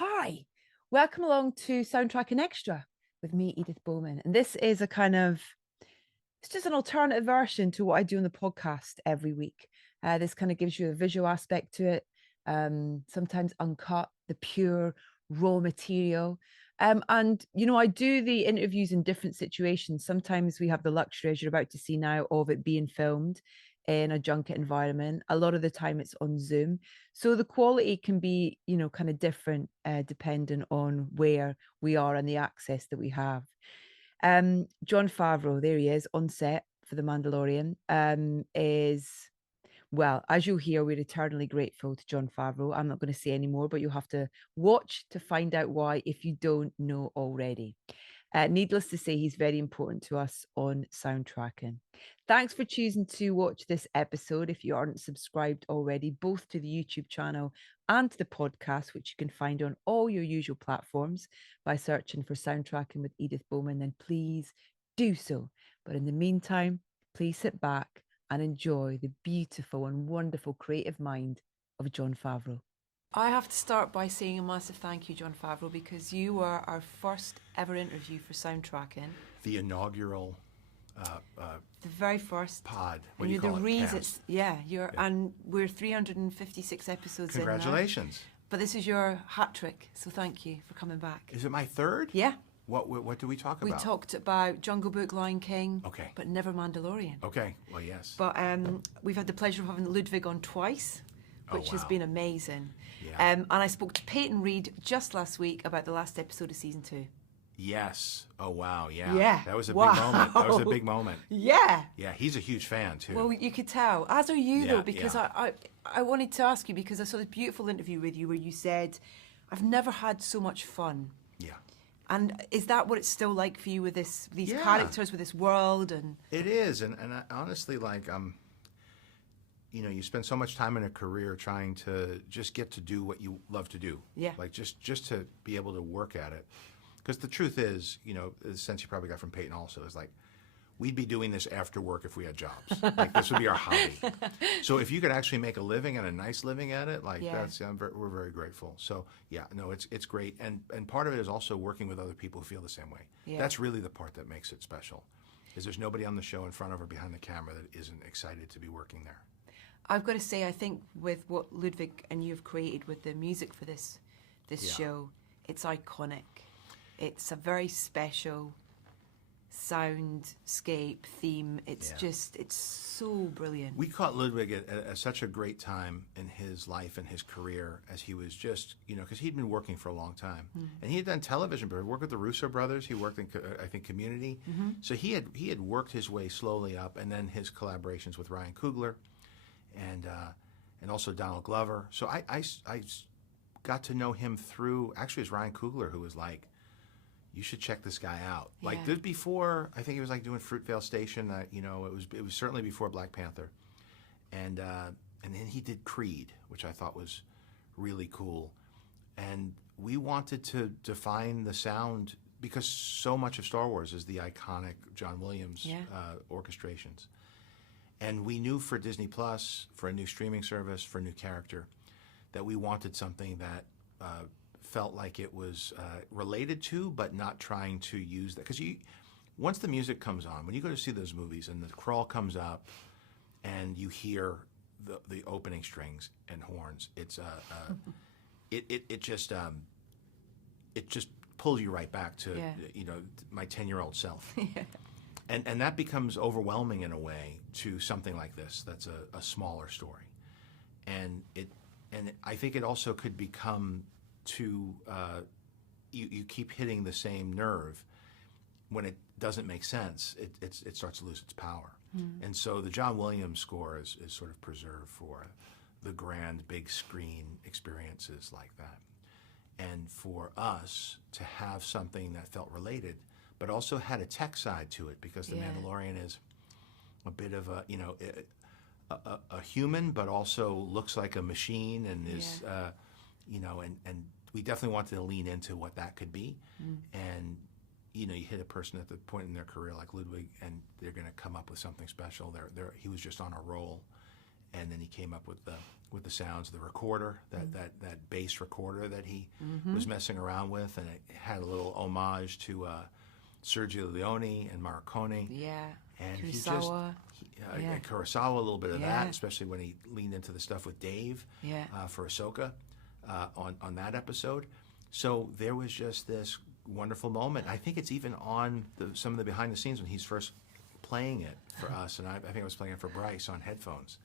Hi, welcome along to Soundtrack and Extra with me, Edith Bowman. And this is it's just an alternative version to what I do on the podcast every week. This kind of gives you a visual aspect to it, sometimes uncut, the pure raw material. I do the interviews in different situations. Sometimes we have the luxury, as you're about to see now, of it being filmed in a junket environment. A lot of the time it's on Zoom. So the quality can be, kind of different depending on where we are and the access that we have. Jon Favreau, there he is on set for The Mandalorian, is well, as you'll hear, we're eternally grateful to Jon Favreau. I'm not going to say any more, but you'll have to watch to find out why if you don't know already. Needless to say, he's very important to us on soundtracking. Thanks for choosing to watch this episode. If you aren't subscribed already, both to the YouTube channel and to the podcast, which you can find on all your usual platforms by searching for Soundtracking with Edith Bowman, then please do so. But in the meantime, please sit back and enjoy the beautiful and wonderful creative mind of Jon Favreau. I have to start by saying a massive thank you, Jon Favreau, because you were our first ever interview for Soundtracking. The inaugural The very first pod. What and do you you're call the it? reason. Cast. Yeah. And we're 356 episodes in now. Congratulations. But this is your hat trick, so thank you for coming back. Is it my third? Yeah. What do we talk We about? talked about Jungle Book, Lion King, Okay. but never Mandalorian. Okay. Well, yes. But we've had the pleasure of having Ludwig on twice, which has wow. been amazing. Yeah. And I spoke to Peyton Reed just last week about the last episode of season 2. Yes. Oh, wow. Yeah. Yeah. That was a Wow. big moment. That was a big moment. Yeah. Yeah. He's a huge fan, too. Well, you could tell, as are you, Yeah, though, because yeah. I wanted to ask you, because I saw this beautiful interview with you where you said, I've never had so much fun. Yeah. And is that what it's still like for you with these Yeah. characters, with this world? And It is. And I, honestly, you spend so much time in a career trying to just get to do what you love to do. Yeah. Like just to be able to work at it. Because the truth is, the sense you probably got from Peyton also is like, we'd be doing this after work if we had jobs. Like this would be our hobby. So if you could actually make a living and a nice living at it, like Yeah. we're very grateful. So yeah, no, it's great. And part of it is also working with other people who feel the same way. Yeah. That's really the part that makes it special. Is there's nobody on the show in front of or behind the camera that isn't excited to be working there. I've got to say, I think with what Ludwig and you have created with the music for this Yeah. show, it's iconic. It's a very special soundscape theme. It's it's so brilliant. We caught Ludwig at such a great time in his life and his career as he was just, because he'd been working for a long time. And he had done television, but he worked with the Russo brothers. He worked in, I think, Community. So he had worked his way slowly up, and then his collaborations with Ryan Coogler and also Donald Glover. So I got to know him through, actually, it was Ryan Coogler who was like, you should check this guy out. Yeah. Like this before, I think he was like doing Fruitvale Station. It was certainly before Black Panther, and then he did Creed, which I thought was really cool. And we wanted to define the sound because so much of Star Wars is the iconic John Williams orchestrations, and we knew for Disney Plus, for a new streaming service, for a new character, that we wanted something that felt like it was related to, but not trying to use that. Because once the music comes on, when you go to see those movies and the crawl comes up and you hear the opening strings and horns, it's it just pulls you right back to my 10-year-old self. And that becomes overwhelming in a way to something like this that's a smaller story. And I think it also could become you keep hitting the same nerve. When it doesn't make sense, it starts to lose its power. And so the John Williams score is sort of preserved for the grand big screen experiences like that. And for us to have something that felt related, but also had a tech side to it, because the Mandalorian is a bit of a human, but also looks like a machine and is, and we definitely wanted to lean into what that could be. And, you hit a person at the point in their career like Ludwig, and they're going to come up with something special. He was just on a roll. and then he came up with the sounds, the recorder, that bass recorder that he was messing around with, and it had a little homage to Sergio Leone and Morricone. Yeah. And Kurosawa. And Kurosawa, a little bit of that, especially when he leaned into the stuff with Dave for Ahsoka on that episode. So there was just this wonderful moment. I think it's even on some of the behind the scenes when he's first playing it for us, and I think I was playing it for Bryce on headphones.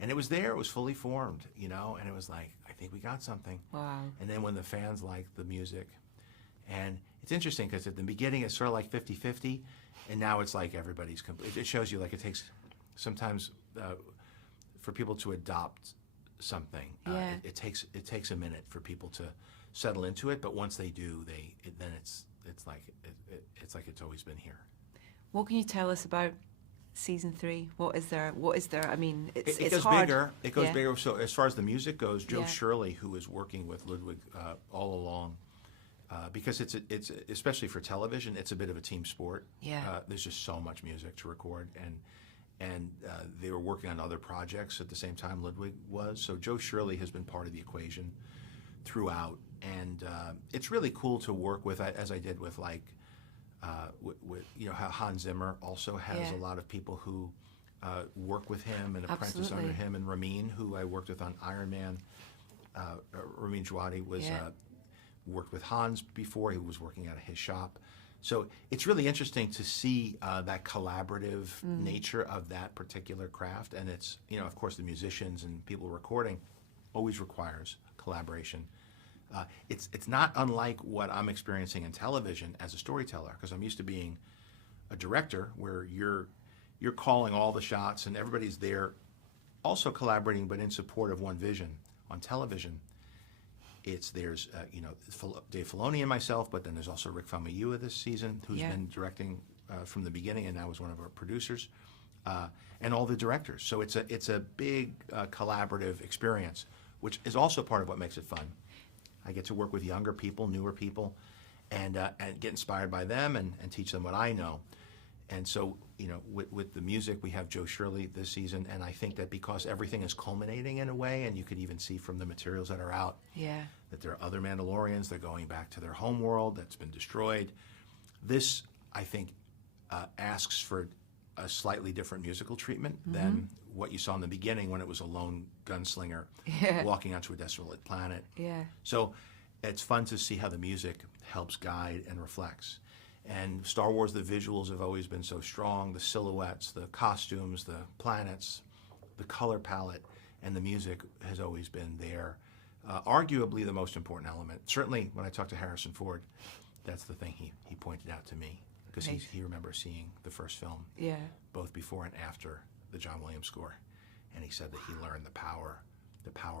And it was there, it was fully formed, you know, and it was like, I think we got something. Wow. And then when the fans liked the music, and it's interesting because at the beginning it's sort of like 50-50, and now it's like everybody's it shows you like it takes sometimes for people to adopt something. It takes a minute for people to settle into it, but once they do, then it's like it's always been here. What can you tell us about season 3? What is there? I mean, it's goes hard. bigger. It goes bigger. So as far as the music goes, Joe Shirley, who is working with Ludwig all along, because it's especially for television, it's a bit of a team sport. There's just so much music to record, and they were working on other projects at the same time Ludwig was. So Joe Shirley has been part of the equation throughout, and it's really cool to work with, as I did with like. With how Hans Zimmer also has a lot of people who work with him and apprentice under him, and Ramin, who I worked with on Iron Man. Ramin Djawadi was worked with Hans before. He was working out of his shop. So it's really interesting to see that collaborative nature of that particular craft, and it's of course the musicians and people recording always requires collaboration. It's not unlike what I'm experiencing in television as a storyteller, because I'm used to being a director where you're calling all the shots and everybody's there also collaborating but in support of one vision. On television, there's Dave Filoni and myself, but then there's also Rick Famuyiwa this season, who's been directing from the beginning and now is one of our producers, and all the directors. So it's a big collaborative experience, which is also part of what makes it fun. I get to work with younger people, newer people, and get inspired by them and teach them what I know. And so, with the music, we have Joe Shirley this season, and I think that because everything is culminating in a way, and you could even see from the materials that are out that there are other Mandalorians, they're going back to their home world that's been destroyed. This, I think, asks for a slightly different musical treatment than what you saw in the beginning when it was a lone gunslinger walking onto a desolate planet. So it's fun to see how the music helps guide and reflects. And Star Wars, the visuals have always been so strong, the silhouettes, the costumes, the planets, the color palette, and the music has always been there. Arguably the most important element. Certainly when I talked to Harrison Ford, that's the thing he pointed out to me, because he remembers seeing the first film, both before and after the John Williams score, and he said that he learned the power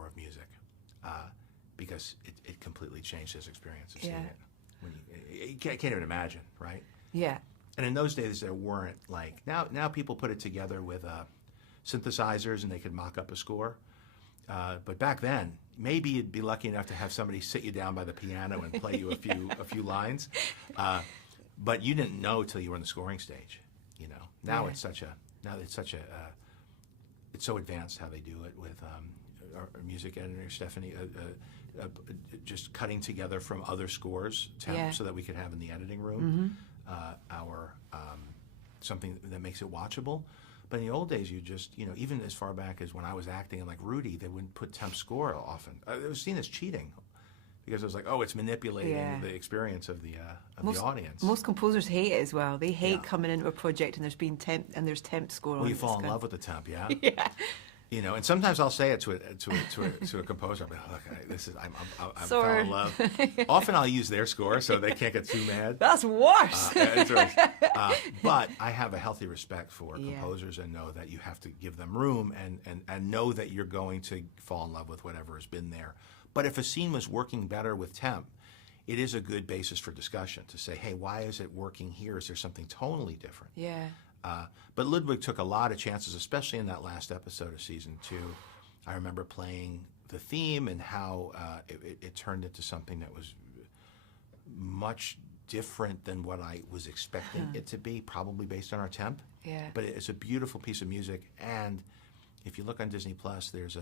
of music, because it completely changed his experience of seeing it. When you can't even imagine, right? And in those days there weren't like now people put it together with synthesizers and they could mock up a score, but back then maybe you'd be lucky enough to have somebody sit you down by the piano and play you a few lines. But you didn't know till you were in the scoring stage, Now it's so advanced how they do it with our music editor Stephanie, just cutting together from other scores so that we could have in the editing room our something that makes it watchable. But in the old days, you just even as far back as when I was acting in like Rudy, they wouldn't put temp score often. It was seen as cheating, because it was like, oh, it's manipulating the experience of the audience. Most composers hate it as well. They hate coming into a project and there's temp score on it. Well, you fall in love with the temp, and sometimes I'll say it to a composer. I'll be like, look, I'm falling in love. Often I'll use their score so they can't get too mad. That's worse. But I have a healthy respect for composers and know that you have to give them room and know that you're going to fall in love with whatever has been there. But if a scene was working better with temp, it is a good basis for discussion to say, hey, why is it working here? Is there something totally different? But Ludwig took a lot of chances, especially in that last episode of season 2. I remember playing the theme and how it turned into something that was much different than what I was expecting it to be, probably based on our temp. But it's a beautiful piece of music, and if you look on Disney Plus, there's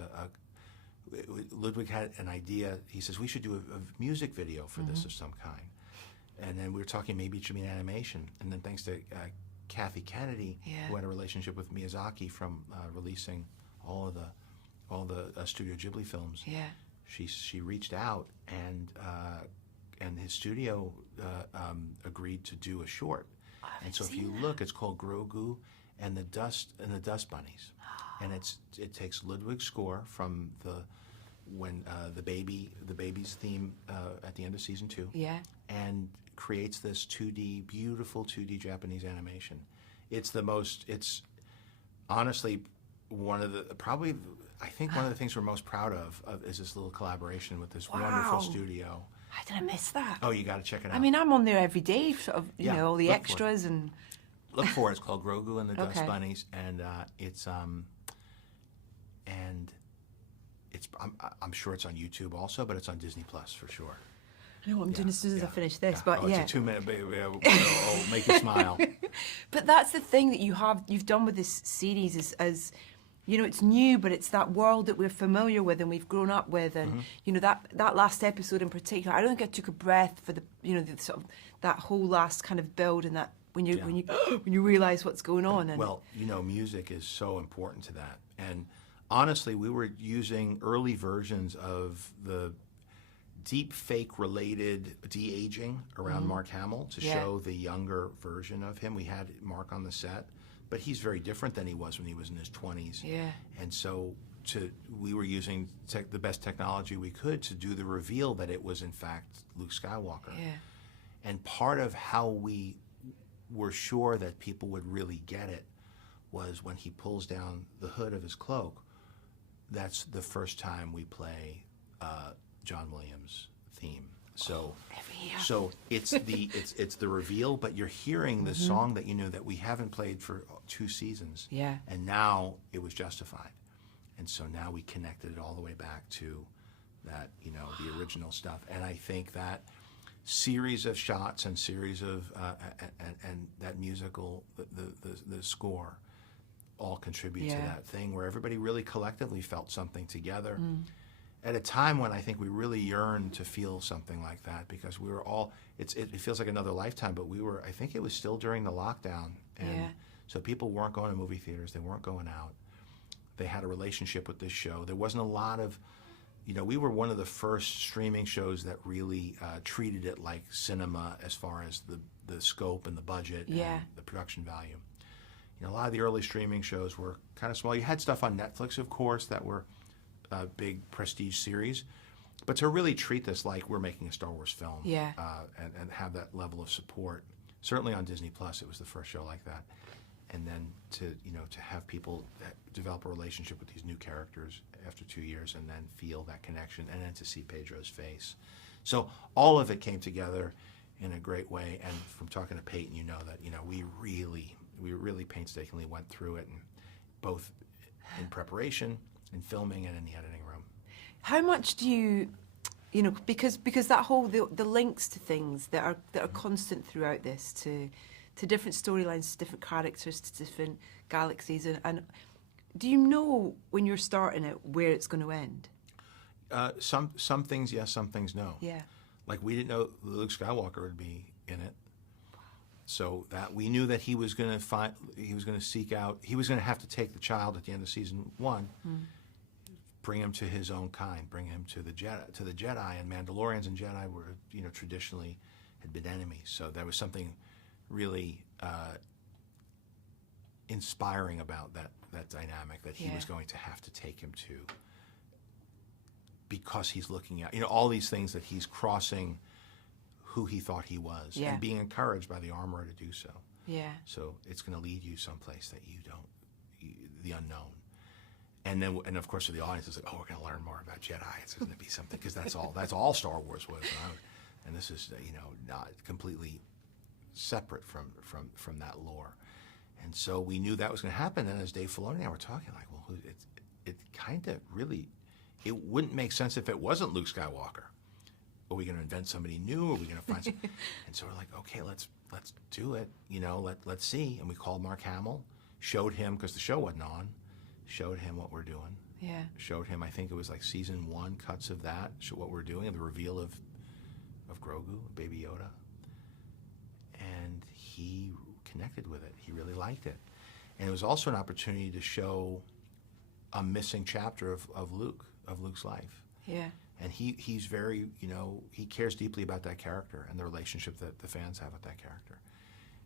Ludwig had an idea. He says we should do a music video for this of some kind, and then we were talking maybe it should be an animation. And then thanks to Kathy Kennedy, who had a relationship with Miyazaki from releasing all the Studio Ghibli films, she reached out and his studio agreed to do a short. And so if you look, it's called Grogu and the Dust Bunnies, and it takes Ludwig's score from the baby's theme at the end of season 2, and creates this beautiful 2D Japanese animation. It's honestly one of the things we're most proud of is this little collaboration with this wonderful studio. How did I miss that? Oh, you got to check it out. I mean, I'm on there every day, sort of, you know, all the extras and. Look for it. It's called Grogu and the Dust Bunnies, and I'm sure it's on YouTube also, but it's on Disney Plus for sure. I know what I'm doing as soon as I finish this, but it's a 2-minute. It'll make you smile. But that's the thing that you've done with this series as you know, it's new, but it's that world that we're familiar with and we've grown up with, and you know that last episode in particular, I don't think I took a breath for the sort of that whole last kind of build and that. When you realize what's going on. And well, you know, music is so important to that. And honestly, we were using early versions of the deep fake related de-aging around Mark Hamill to show the younger version of him. We had Mark on the set, but he's very different than he was when he was in his 20s. Yeah. And so we were using the best technology we could to do the reveal that it was in fact Luke Skywalker. Yeah. And part of how we were sure that people would really get it was when he pulls down the hood of his cloak. That's the first time we play John Williams' theme. So it's the reveal, but you're hearing the song that you knew that we haven't played for 2 seasons. Yeah. And now it was justified. And so now we connected it all the way back to that, you know, the original stuff. And I think that series of shots and series of and that musical the score all contribute to that thing where everybody really collectively felt something together at a time when I think we really yearned to feel something like that, because we were all it feels like another lifetime, but I think it was still during the lockdown, and so people weren't going to movie theaters, they weren't going out, they had a relationship with this show. There wasn't a lot of, you know, we were one of the first streaming shows that really treated it like cinema as far as the scope and the budget and the production value. You know, a lot of the early streaming shows were kind of small. You had stuff on Netflix, of course, that were big prestige series, but to really treat this like we're making a Star Wars film and have that level of support. Certainly on Disney Plus, it was the first show like that. And then to have people develop a relationship with these new characters after 2 years and then feel that connection, and then to see Pedro's face. So all of it came together in a great way. And from talking to Peyton, you know that, you know, we really painstakingly went through it, and both in preparation, in filming, and in the editing room. How much do you know, because that whole the links to things that are constant throughout this to different storylines, to different characters, to different galaxies, and do you know when you're starting it where it's going to end? Some things yes, some things no. Yeah. Like we didn't know Luke Skywalker would be in it, so that we knew that he was going to have to take the child at the end of season 1, bring him to his own kind, bring him to the Jedi, and Mandalorians and Jedi were, you know, traditionally had been enemies. So there was something really inspiring about that dynamic that he was going to have to take him to, because he's looking at, you know, all these things that he's crossing who he thought he was and being encouraged by the armorer to do so. Yeah. So it's going to lead you someplace that you don't, the unknown. And then, and of course, for the audience, it's like, oh, we're going to learn more about Jedi. It's going to be something, because that's all Star Wars was. And this is, you know, not completely separate from that lore. And so we knew that was going to happen. And as Dave Filoni and I were talking, like, well, it kind of really, it wouldn't make sense if it wasn't Luke Skywalker. Are we going to invent somebody new? Are we going to find some? And so we're like, okay, let's do it. You know, let's see. And we called Mark Hamill, showed him, because the show wasn't on, showed him what we're doing. Yeah. Showed him, I think it was like season 1 cuts of that, what we're doing, and the reveal of Grogu, Baby Yoda. And he connected with it. He really liked it. And it was also an opportunity to show a missing chapter of Luke's life. Yeah. And he's very, he cares deeply about that character and the relationship that the fans have with that character.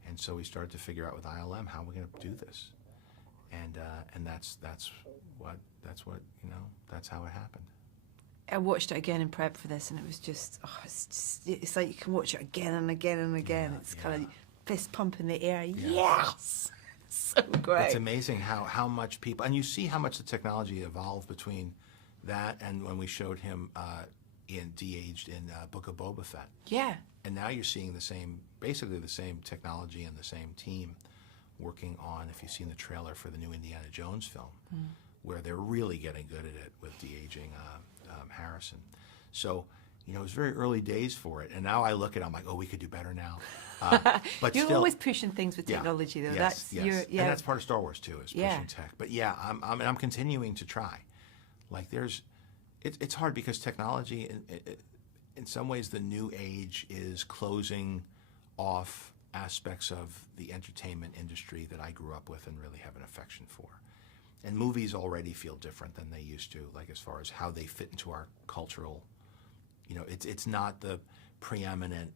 And so we started to figure out with ILM how we're going to do this. And that's how it happened. I watched it again in prep for this, and it was just, it's like you can watch it again and again and again. It's kind of fist pump in the air. Yes! So great. It's amazing how much people, and you see how much the technology evolved between that and when we showed him de-aged in Book of Boba Fett. Yeah. And now you're seeing basically the same technology and the same team working on, if you've seen the trailer for the new Indiana Jones film, where they're really getting good at it with de-aging Harrison. So, it was very early days for it. And now I look at it, I'm like, oh, we could do better now. But you're still, always pushing things with technology, though. Yes. And that's part of Star Wars, too, is pushing tech. But I'm continuing to try. Like it's hard because technology, in some ways, the new age is closing off aspects of the entertainment industry that I grew up with and really have an affection for. And movies already feel different than they used to, like as far as how they fit into our cultural, it's not the preeminent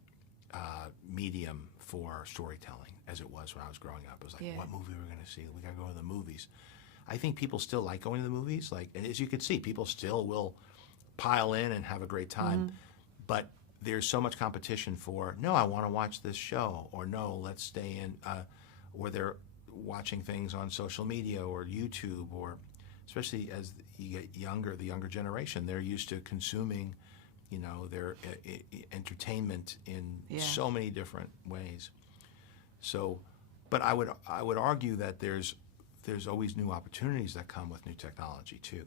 medium for storytelling as it was when I was growing up. It was like, what movie are we going to see? We got to go to the movies. I think people still like going to the movies. And as you can see, people still will pile in and have a great time. But there's so much competition for, no, I want to watch this show, or no, let's stay in, or they're watching things on social media or YouTube, or especially as you get younger, the younger generation, they're used to consuming, their entertainment in so many different ways. So, but I would argue that there's always new opportunities that come with new technology too.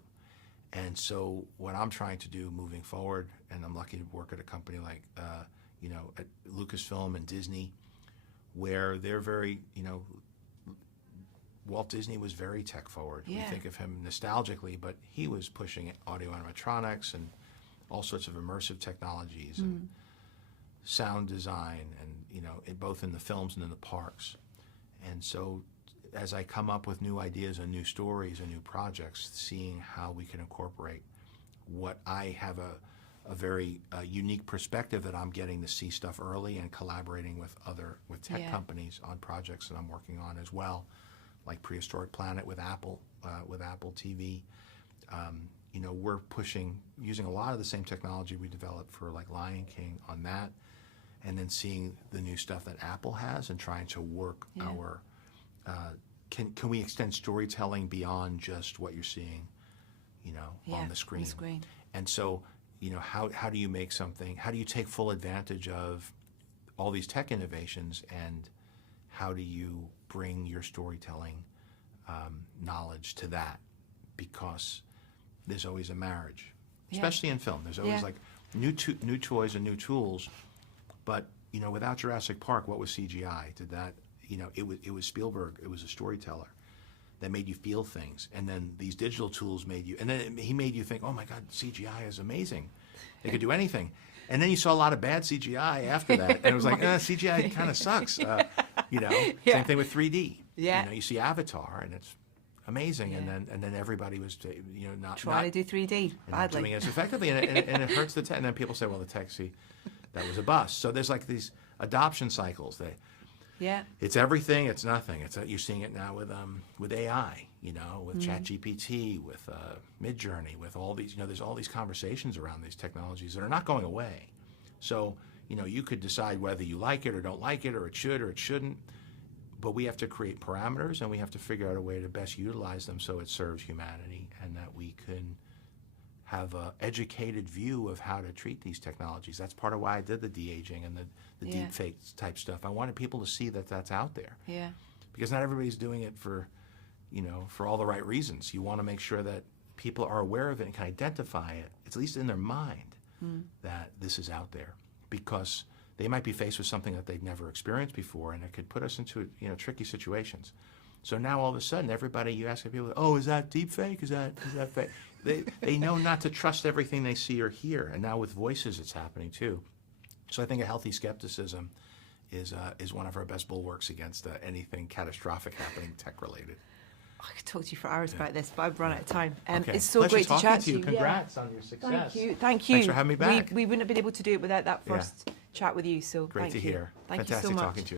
And so what I'm trying to do moving forward, and I'm lucky to work at a company like, at Lucasfilm and Disney, where they're very, Walt Disney was very tech forward. We think of him nostalgically, but he was pushing audio animatronics and all sorts of immersive technologies and sound design, and both in the films and in the parks. And so as I come up with new ideas and new stories and new projects, seeing how we can incorporate what I have a very unique perspective that I'm getting to see stuff early and collaborating with tech companies on projects that I'm working on as well, like Prehistoric Planet with Apple TV. We're using a lot of the same technology we developed for like Lion King on that, and then seeing the new stuff that Apple has and trying to work our can we extend storytelling beyond just what you're seeing, on the screen? And so, how do you make something? How do you take full advantage of all these tech innovations, and how do you bring your storytelling knowledge to that? Because there's always a marriage, especially in film. There's always like new toys and new tools, but without Jurassic Park, what was CGI? Did that? It was Spielberg. It was a storyteller that made you feel things, and then these digital tools made you. And then he made you think, "Oh my God, CGI is amazing. They could do anything." And then you saw a lot of bad CGI after that, and it was like, CGI kind of sucks. Same thing with 3D. You see Avatar, and it's amazing, and then everybody was not trying to do 3D badly, doing it as effectively, and it hurts the tech. And then people say, "Well, the tech, that was a bust." So there's like these adoption cycles. It's everything, it's nothing. You're seeing it now with AI, with ChatGPT, with Midjourney, with all these, there's all these conversations around these technologies that are not going away. So, you could decide whether you like it or don't like it, or it should or it shouldn't. But we have to create parameters, and we have to figure out a way to best utilize them so it serves humanity, and that we can have an educated view of how to treat these technologies. That's part of why I did the de-aging and the deep fake type stuff. I wanted people to see that that's out there. Yeah. Because not everybody's doing it for all the right reasons. You want to make sure that people are aware of it and can identify it, at least in their mind, that this is out there. Because they might be faced with something that they've never experienced before, and it could put us into tricky situations. So now all of a sudden, everybody, you ask people, oh, is that deep fake? Is that fake? They know not to trust everything they see or hear. And now with voices, it's happening too. So I think a healthy skepticism is one of our best bulwarks against anything catastrophic happening tech-related. I could talk to you for hours about this, but I've run out of time. Okay. It's so Pleasure great to chat to you. Congrats on your success. Thank you. Thank you. Thanks for having me back. We wouldn't have been able to do it without that first chat with you. So Great to hear. Thank Fantastic you so much. talking to you.